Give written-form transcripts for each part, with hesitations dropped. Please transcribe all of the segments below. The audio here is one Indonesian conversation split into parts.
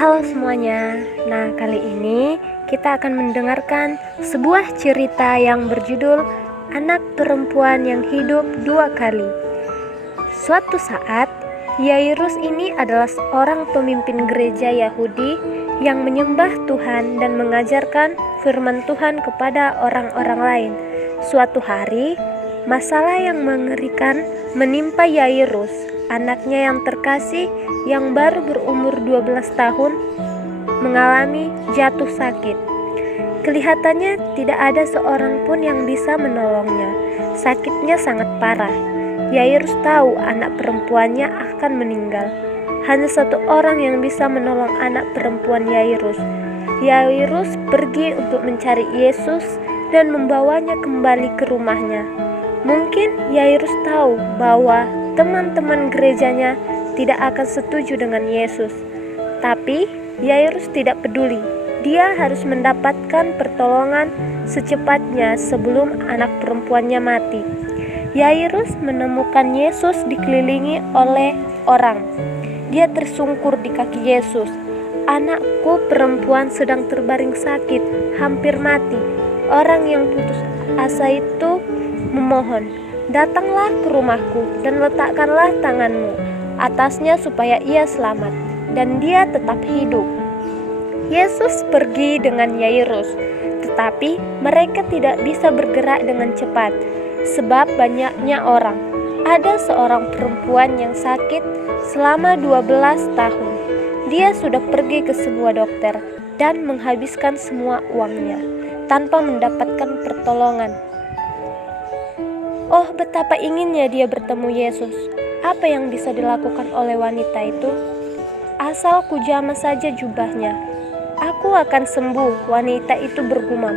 Halo semuanya. Nah, kali ini kita akan mendengarkan sebuah cerita yang berjudul Anak Perempuan yang Hidup Dua Kali. Suatu saat, Yairus ini adalah seorang pemimpin gereja Yahudi yang menyembah Tuhan dan mengajarkan firman Tuhan kepada orang-orang lain. Suatu hari, masalah yang mengerikan menimpa Yairus, anaknya yang terkasih yang baru berumur 12 tahun mengalami jatuh sakit. Kelihatannya tidak ada seorang pun yang bisa menolongnya. Sakitnya sangat parah. Yairus tahu anak perempuannya akan meninggal. Hanya satu orang yang bisa menolong anak perempuan Yairus. Yairus pergi untuk mencari Yesus dan membawanya kembali ke rumahnya. Mungkin Yairus tahu bahwa teman-teman gerejanya tidak akan setuju dengan Yesus. Tapi Yairus tidak peduli. Dia harus mendapatkan pertolongan secepatnya sebelum anak perempuannya mati. Yairus menemukan Yesus dikelilingi oleh orang. Dia tersungkur di kaki Yesus. Anakku perempuan sedang terbaring sakit, hampir mati. Orang yang putus asa itu memohon, "Datanglah ke rumahku dan letakkanlah tanganmu atasnya supaya ia selamat, dan dia tetap hidup." Yesus pergi dengan Yairus, tetapi mereka tidak bisa bergerak dengan cepat, sebab banyaknya orang. Ada seorang perempuan yang sakit selama 12 tahun. Dia sudah pergi ke sebuah dokter dan menghabiskan semua uangnya, tanpa mendapatkan pertolongan. Oh, betapa inginnya dia bertemu Yesus. Apa yang bisa dilakukan oleh wanita itu? Asal kujamah saja jubahnya, aku akan sembuh, wanita itu bergumam.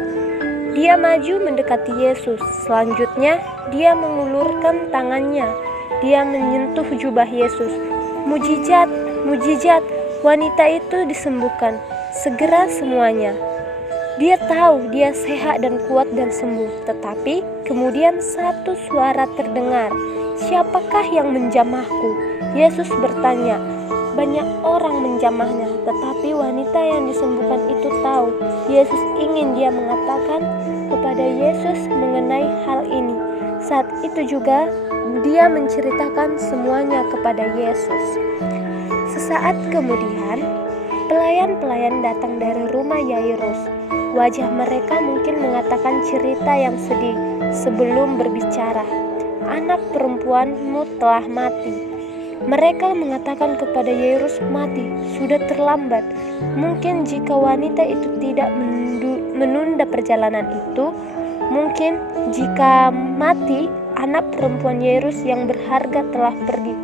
Dia maju mendekati Yesus. Selanjutnya, dia mengulurkan tangannya. Dia menyentuh jubah Yesus. Mujizat, mujizat, wanita itu disembuhkan. Segera semuanya. Dia tahu dia sehat dan kuat dan sembuh. Tetapi kemudian satu suara terdengar, "Siapakah yang menjamahku?" Yesus bertanya. Banyak orang menjamahnya, tetapi wanita yang disembuhkan itu tahu Yesus ingin dia mengatakan kepada Yesus mengenai hal ini. Saat itu juga dia menceritakan semuanya kepada Yesus. Sesaat kemudian, pelayan-pelayan datang dari rumah Yairus. Wajah mereka mungkin mengatakan cerita yang sedih sebelum berbicara. "Anak perempuanmu telah mati." Mereka mengatakan kepada Yairus, "Mati, sudah terlambat." Mungkin jika wanita itu tidak menunda perjalanan itu, mungkin jika mati, anak perempuan Yairus yang berharga telah pergi.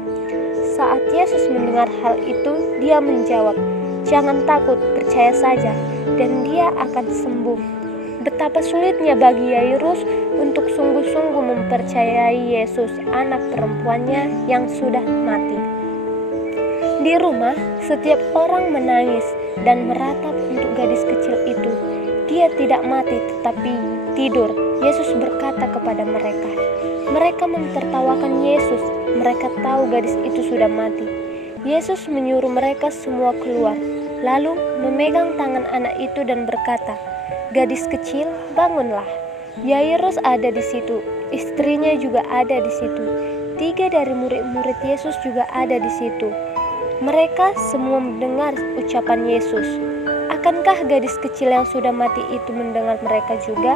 Saat Yesus mendengar hal itu, dia menjawab, "Jangan takut, percaya saja, dan dia akan sembuh." Betapa sulitnya bagi Yairus untuk sungguh-sungguh mempercayai Yesus, anak perempuannya yang sudah mati. Di rumah, setiap orang menangis dan meratap untuk gadis kecil itu. Dia tidak mati tetapi tidur. Yesus berkata kepada mereka. Mereka mentertawakan Yesus. Mereka tahu gadis itu sudah mati. Yesus menyuruh mereka semua keluar, lalu memegang tangan anak itu dan berkata, "Gadis kecil, bangunlah." Yairus ada di situ, istrinya juga ada di situ. 3 dari murid-murid Yesus juga ada di situ. Mereka semua mendengar ucapan Yesus. Akankah gadis kecil yang sudah mati itu mendengar mereka juga?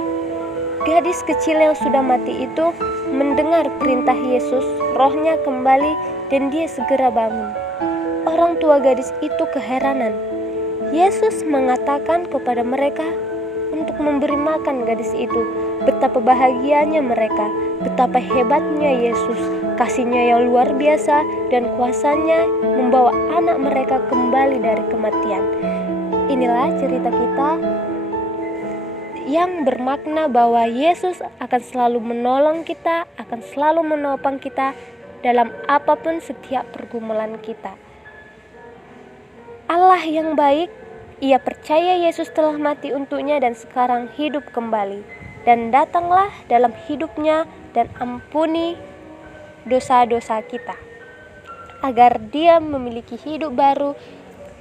Gadis kecil yang sudah mati itu mendengar perintah Yesus, rohnya kembali dan dia segera bangun. Orang tua gadis itu keheranan. Yesus mengatakan kepada mereka untuk memberi makan gadis itu. Betapa bahagianya mereka, betapa hebatnya Yesus, kasihnya yang luar biasa dan kuasanya membawa anak mereka kembali dari kematian. Inilah cerita kita yang bermakna bahwa Yesus akan selalu menolong kita, akan selalu menopang kita dalam apapun setiap pergumulan kita. Allah yang baik, ia percaya Yesus telah mati untuknya dan sekarang hidup kembali. Dan datanglah dalam hidupnya dan ampuni dosa-dosa kita, agar dia memiliki hidup baru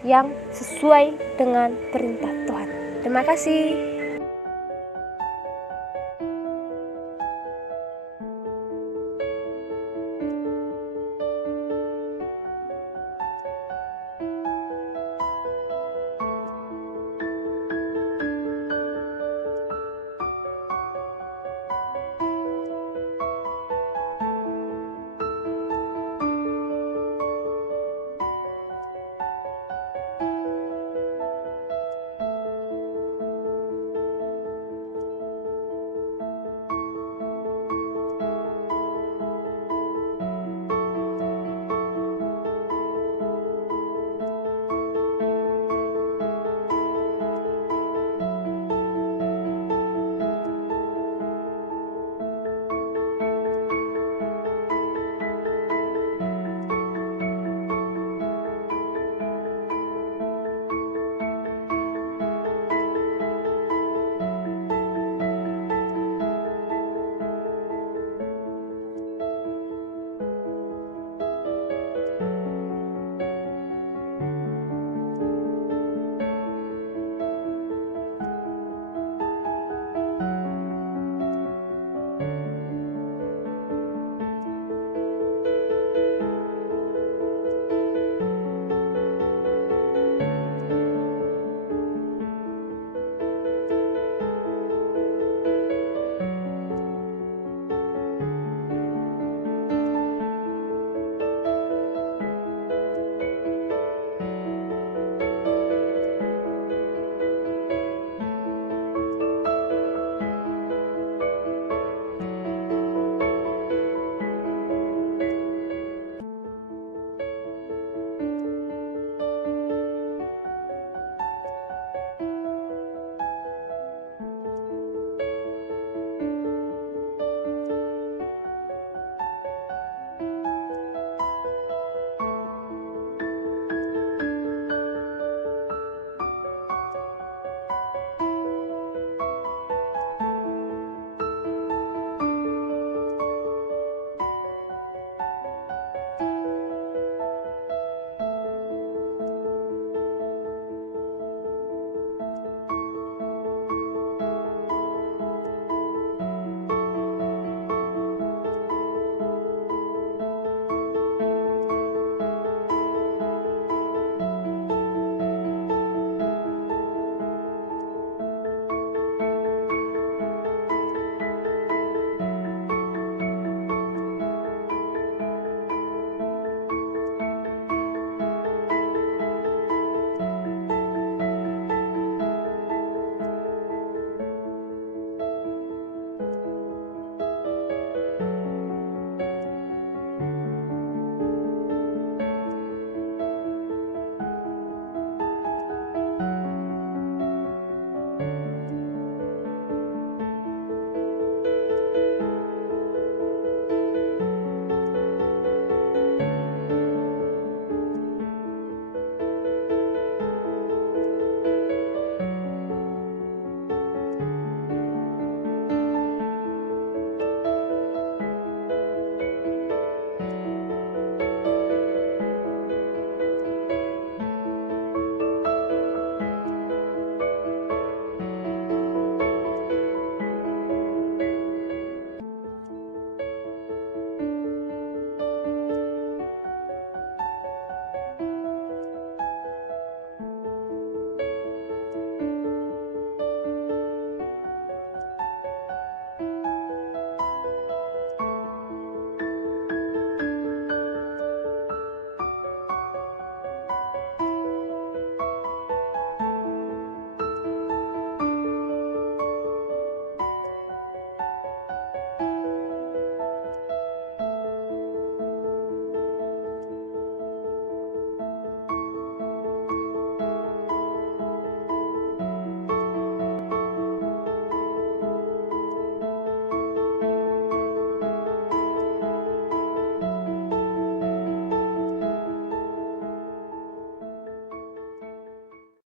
yang sesuai dengan perintah Tuhan. Terima kasih.